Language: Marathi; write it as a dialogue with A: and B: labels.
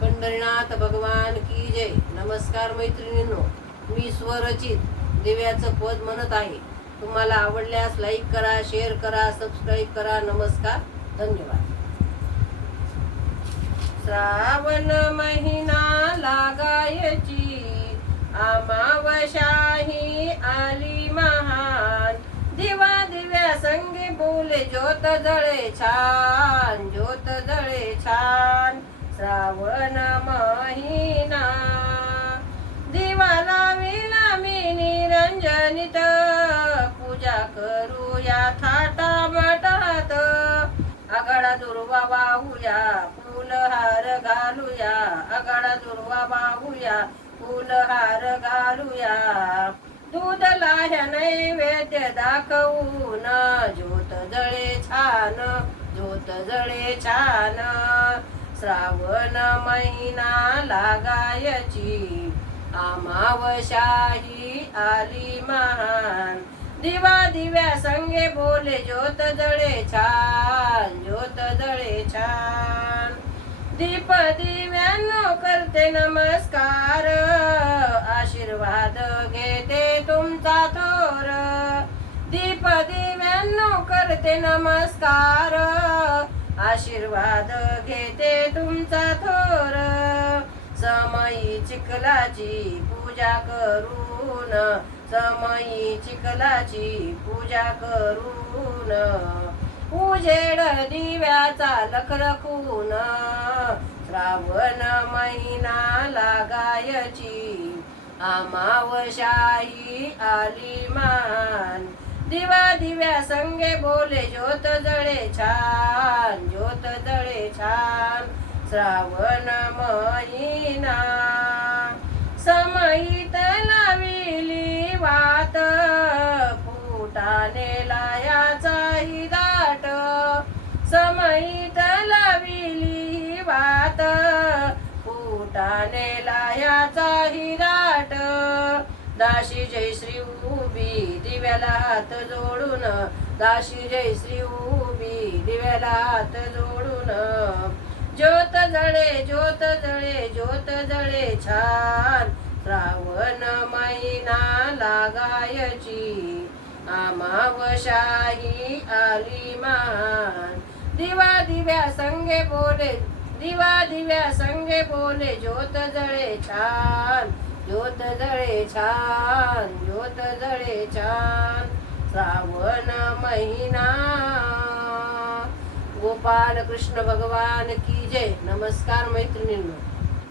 A: पंढरीनाथ भगवान की जय. नमस्कार मैत्रिणींनो मी स्वरचित दिव्याचं पद म्हणत आहे. तुम्हाला आवडल्यास लाईक करा शेअर करा सबस्क्राईब करा. नमस्कार धन्यवाद. श्रावण महिना लागायची आमावशाही आली महान. दिवा दिव्या संगी बोले ज्योत जळे छान. जो श्रावण महिना दिवा लाविला मी निरंजनित. पूजा करूया थाटा बटात. आगाडा दुर्वा वाहूया फुलहार घालूया. आगाडा दुर्वा वाहूया फुलहार घालूया. दूध लाह्या नैवेद्य दाखवून ज्योत जळे छान ज्योत जळे छान. श्रावण महिना लागायची. अमावशाही आली महान. दिवा दिव्या संगे बोले ज्योत जळे छान ज्योत जळे छान. दीप दिव्यानो करते नमस्कार. आशीर्वाद घेते तुमचा थोर. दीप दिव्यानो करते नमस्कार. आशीर्वाद घेते तुमचा थोर. समयी चिखलाची पूजा करून समयी चिखलाची पूजा करून उजेड दिव्याचा लखलखून श्रावण महिना लागायची अमावशाही आली मान. दिवा दिव्या संगे बोले ज्योत जळे छान ज्योत जळे छान श्रावण महिना. समयित लाविली वात फुटाने लायाचाही दाट. समयित लाविली वात फुटाने लायाचाही दाट. दाशी जय श्री उभी दिव्याला हात जोडून दाशी जय श्री उभी दिव्याला हात जोडून. ज्योत जळे ज्योत जळे ज्योत जळे छान. श्रावण महिना लागायची अमावशाही आली मान. दिवा दिव्या संगे बोले दिवा दिव्या संगे बोले ज्योत जळे छान. ज्योत जळे छान होत जळे छान श्रावण महिना. गोपाल कृष्ण भगवान की जय. नमस्कार मैत्रिणींनो.